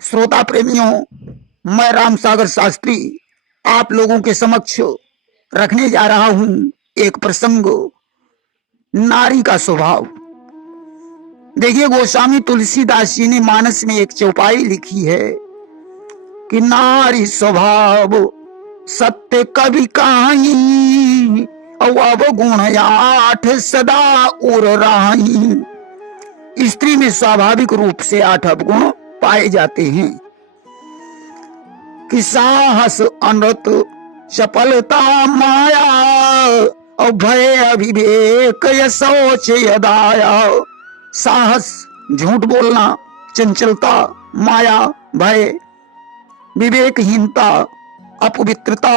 श्रोता प्रेमियों, मैं राम सागर शास्त्री आप लोगों के समक्ष रखने जा रहा हूं एक प्रसंग, नारी का स्वभाव। देखिए, गोस्वामी तुलसीदास जी ने मानस में एक चौपाई लिखी है कि नारी स्वभाव सत्य कवि काई, अब गुण 8 सदा उर राही। स्त्री में स्वाभाविक रूप से 8 अवगुण पाए जाते हैं कि साहस, अनृत, चपलता, माया और भय, अविवेक, शौच, यदाया। साहस, झूठ बोलना, चंचलता, माया, भय, विवेकहीनता, अपवित्रता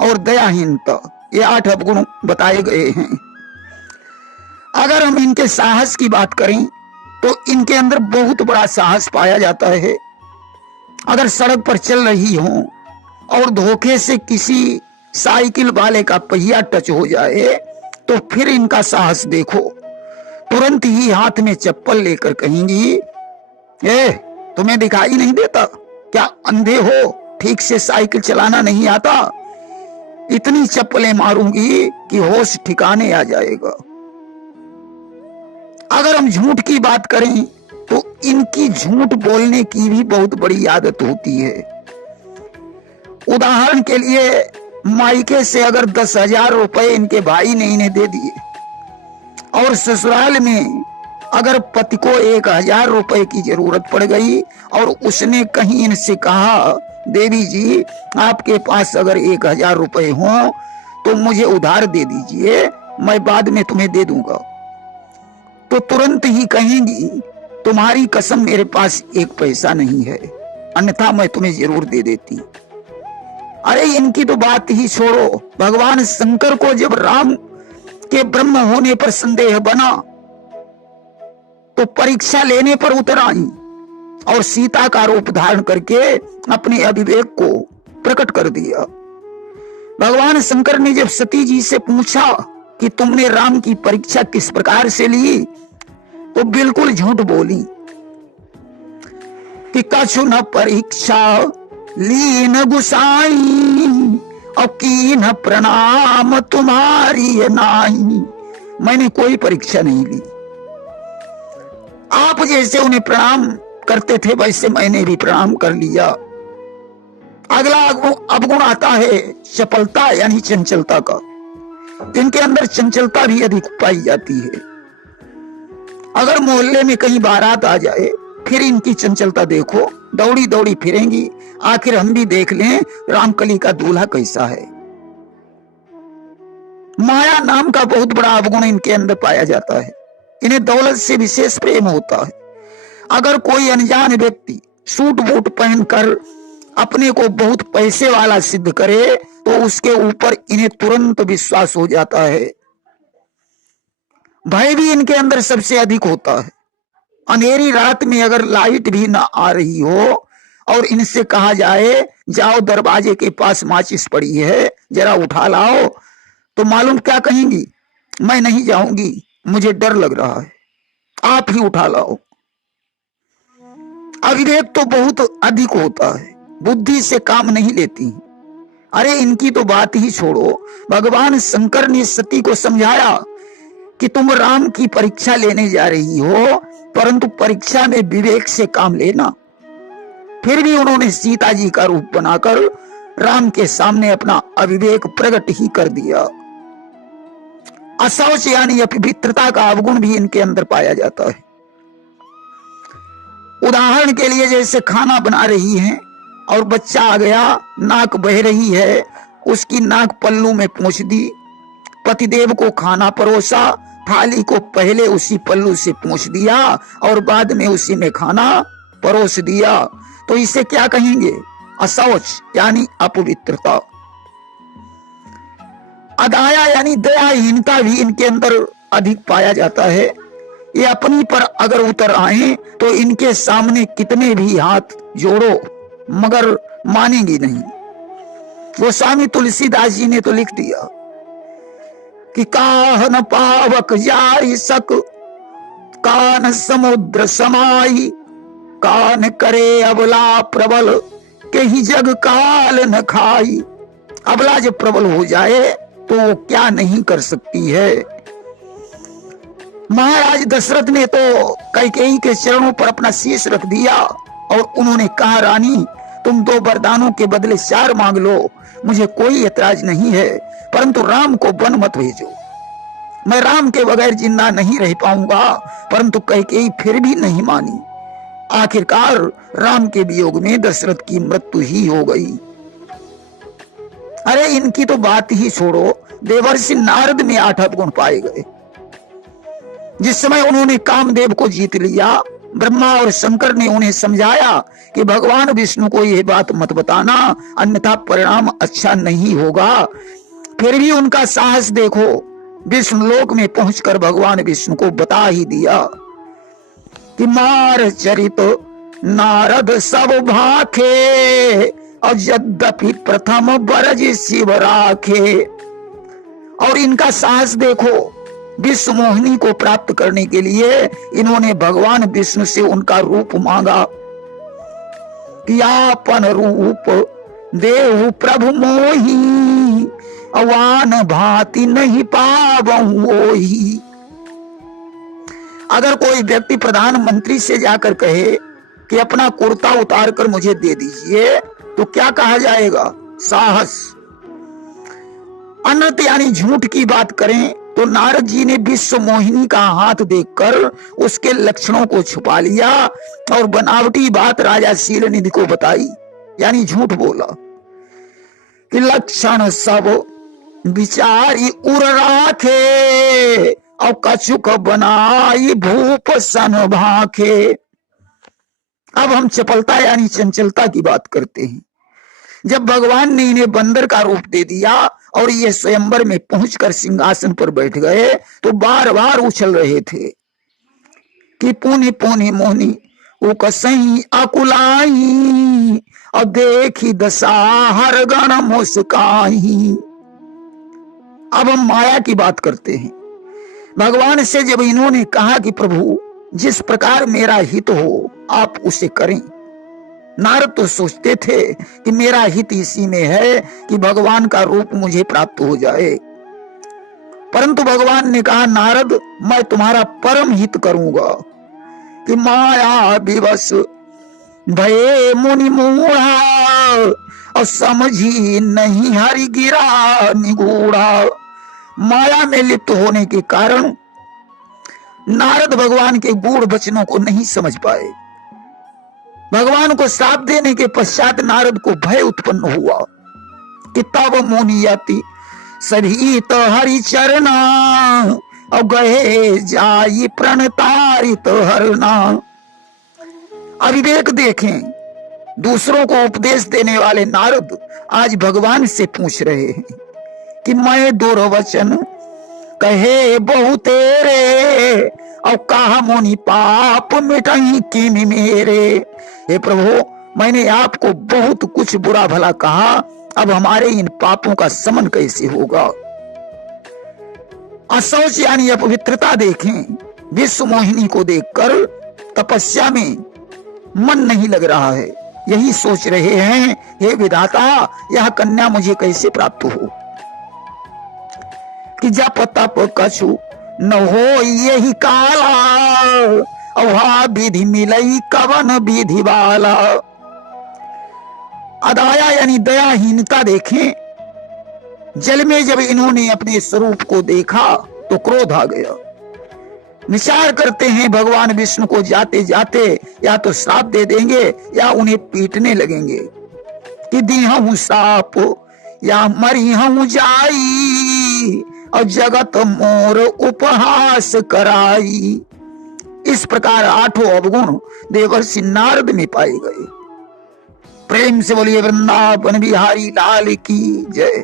और दयाहीनता, ये 8 अवगुण बताए गए हैं। अगर हम इनके साहस की बात करें तो इनके अंदर बहुत बड़ा साहस पाया जाता है। अगर सड़क पर चल रही हो और धोखे से किसी साइकिल वाले का पहिया टच हो जाए तो फिर इनका साहस देखो। तुरंत ही हाथ में चप्पल लेकर कहेंगी, ए, तुम्हें दिखाई नहीं देता क्या? अंधे हो? ठीक से साइकिल चलाना नहीं आता? इतनी चप्पलें मारूंगी कि होश ठिकाने आ जाएगा। अगर हम झूठ की बात करें तो इनकी झूठ बोलने की भी बहुत बड़ी आदत होती है। उदाहरण के लिए, मायके से अगर 10,000 रुपए इनके भाई ने इन्हें दे दिए और ससुराल में अगर पति को 1,000 रुपए की जरूरत पड़ गई और उसने कहीं इनसे कहा, देवी जी आपके पास अगर 1,000 रुपए हो तो मुझे उधार दे दीजिए, मैं बाद में तुम्हें दे दूंगा, तो तुरंत ही कहेंगी, तुम्हारी कसम मेरे पास 1 पैसा नहीं है, अन्यथा मैं तुम्हें जरूर दे देती। अरे इनकी तो बात ही छोड़ो। भगवान शंकर को जब राम के ब्रह्म होने पर संदेह बना तो परीक्षा लेने पर उतर आई और सीता का रूप धारण करके अपने अविवेक को प्रकट कर दिया। भगवान शंकर ने जब सती जी से पूछा कि तुमने राम की परीक्षा किस प्रकार से ली, तो बिल्कुल झूठ बोली कि कछु न परीक्षा लीन गुसाई और कीन प्रणाम तुम्हारी नाही। मैंने कोई परीक्षा नहीं ली, आप जैसे उन्हें प्रणाम करते थे वैसे मैंने भी प्रणाम कर लिया। अगला अवगुण आता है चपलता यानी चंचलता का। इनके अंदर चंचलता भी अधिक पाई जाती है। अगर मोहल्ले में कहीं बारात आ जाए फिर इनकी चंचलता देखो, दौड़ी दौड़ी फिरेंगी, आखिर हम भी देख लें रामकली का दूल्हा कैसा है। माया नाम का बहुत बड़ा अवगुण इनके अंदर पाया जाता है। इन्हें दौलत से विशेष प्रेम होता है। अगर कोई अनजान व्यक्ति सूट बूट पहनकर अपने को बहुत पैसे वाला सिद्ध करे तो उसके ऊपर इन्हें तुरंत विश्वास हो जाता है। भय भी इनके अंदर सबसे अधिक होता है। अंधेरी रात में अगर लाइट भी ना आ रही हो और इनसे कहा जाए जाओ दरवाजे के पास माचिस पड़ी है जरा उठा लाओ, तो मालूम क्या कहेंगी, मैं नहीं जाऊंगी, मुझे डर लग रहा है, आप ही उठा लाओ। अविवेक तो बहुत अधिक होता है, बुद्धि से काम नहीं लेती। अरे इनकी तो बात ही छोड़ो। भगवान शंकर ने सती को समझाया कि तुम राम की परीक्षा लेने जा रही हो, परंतु परीक्षा में विवेक से काम लेना। फिर भी उन्होंने सीता जी का रूप बनाकर राम के सामने अपना अविवेक प्रकट ही कर दिया। अशौच यानी अपवित्रता का अवगुण भी इनके अंदर पाया जाता है। उदाहरण के लिए, जैसे खाना बना रही हैं और बच्चा आ गया, नाक बह रही है, उसकी नाक पल्लू में पोंछ दी, पतिदेव को खाना परोसा, थाली को पहले उसी पल्लू से पोंछ दिया और बाद में उसी में खाना परोस दिया, तो इसे क्या कहेंगे? अशौच यानी अपवित्रता। अदया यानी दयाहीनता भी इनके अंदर अधिक पाया जाता है। ये अपनी पर अगर उतर आए तो इनके सामने कितने भी हाथ जोड़ो मगर मानेंगी नहीं। गोस्वामी तुलसीदास जी ने तो लिख दिया कि काहन पावक जाई सक, कान समुद्र समाई, कान करे अबला प्रबल के ही जग काल न खाई। अबला जब प्रबल हो जाए तो वो क्या नहीं कर सकती है। महाराज दशरथ ने तो कैकेयी के चरणों पर अपना शीश रख दिया और उन्होंने कहा, रानी तुम 2 वरदानों के बदले 4 मांग लो, मुझे कोई ऐतराज नहीं है, परंतु राम को वन मत भेजो। मैं राम के बगैर जिंदा नहीं रह पाऊंगा। परंतु कैकेयी फिर भी नहीं मानी। आखिरकार राम के वियोग में दशरथ की मृत्यु ही हो गई। अरे इनकी तो बात ही छोड़ो, देवर्षि नारद में 8 गुण पाए गए। जिस समय उन्होंने कामदेव को जीत लिया, ब्रह्मा और शंकर ने उन्हें समझाया कि भगवान विष्णु को यह बात मत बताना, अन्यथा परिणाम अच्छा नहीं होगा। फिर भी उनका साहस देखो, विष्णु लोक में पहुंचकर भगवान विष्णु को बता ही दिया कि मार चरित नारद सब भाखे और यद्यपि प्रथम बरज शिव राखे। और इनका साहस देखो, विश्व मोहिनी को प्राप्त करने के लिए इन्होंने भगवान विष्णु से उनका रूप मांगा कि आपन रूप देहु प्रभु मोही, अवान भांति नहीं पावहु ओही। अगर कोई व्यक्ति प्रधानमंत्री से जाकर कहे कि अपना कुर्ता उतार कर मुझे दे दीजिए, तो क्या कहा जाएगा? साहस। अनर्थ यानी झूठ की बात करें तो नारद जी ने विश्व मोहिनी का हाथ देखकर उसके लक्षणों को छुपा लिया और बनावटी बात राजा शीलनिधि को बताई, यानी झूठ बोला कि लक्षण सब विचारी उर राखे और कछुक बनाई भूप सन भाखे। अब हम चपलता यानी चंचलता की बात करते हैं। जब भगवान ने इन्हें बंदर का रूप दे दिया और ये स्वयंवर में पहुंचकर सिंहासन पर बैठ गए तो बार बार उछल रहे थे कि पुनि पुनि मोहनी वो कसई अकुलाई और देखी दशा हर गण मुस्काई। अब हम माया की बात करते हैं। भगवान से जब इन्होंने कहा कि प्रभु जिस प्रकार मेरा हित हो आप उसे करें, नारद तो सोचते थे कि मेरा हित इसी में है कि भगवान का रूप मुझे प्राप्त हो जाए। परंतु भगवान ने कहा, नारद मैं तुम्हारा परम हित करूंगा कि माया विवश भये मुनि मूढ़ा और समझी नहीं हरि गिरा निगूढ़ा। माया में लिप्त होने के कारण नारद भगवान के गूढ़ वचनों को नहीं समझ पाए। भगवान को श्राप देने के पश्चात नारद को भय उत्पन्न हुआ कि तब मुनियति सभी तो हरि चरना और गहे जाई प्रणतारित हरना। अविवेक देखें, दूसरों को उपदेश देने वाले नारद आज भगवान से पूछ रहे हैं कि मैं दुर्वचन कहे बहु तेरे और कहा मुनि पाप मिटाई किन मेरे। हे प्रभु मैंने आपको बहुत कुछ बुरा भला कहा, अब हमारे इन पापों का समन कैसे होगा। असौच यानी अपवित्रता देखें, विश्व मोहिनी को देखकर तपस्या में मन नहीं लग रहा है। यही सोच रहे हैं, हे विधाता यह कन्या मुझे कैसे प्राप्त हो कि जप तप कछु न हो यही काला और विधि मिलई कवन विधि वाला। अदाया यानी दयाहीनता देखें, जल में जब इन्होंने अपने स्वरूप को देखा तो क्रोध आ गया। विचार करते हैं भगवान विष्णु को जाते जाते या तो श्राप दे देंगे या उन्हें पीटने लगेंगे कि दीहूं श्राप या मरीहूं जाई और जगत मोर उपहास कराई। इस प्रकार 8 अवगुण देवर्षि नारद में पाए गए। प्रेम से बोलिए वृंदावन बिहारी लाल की जय।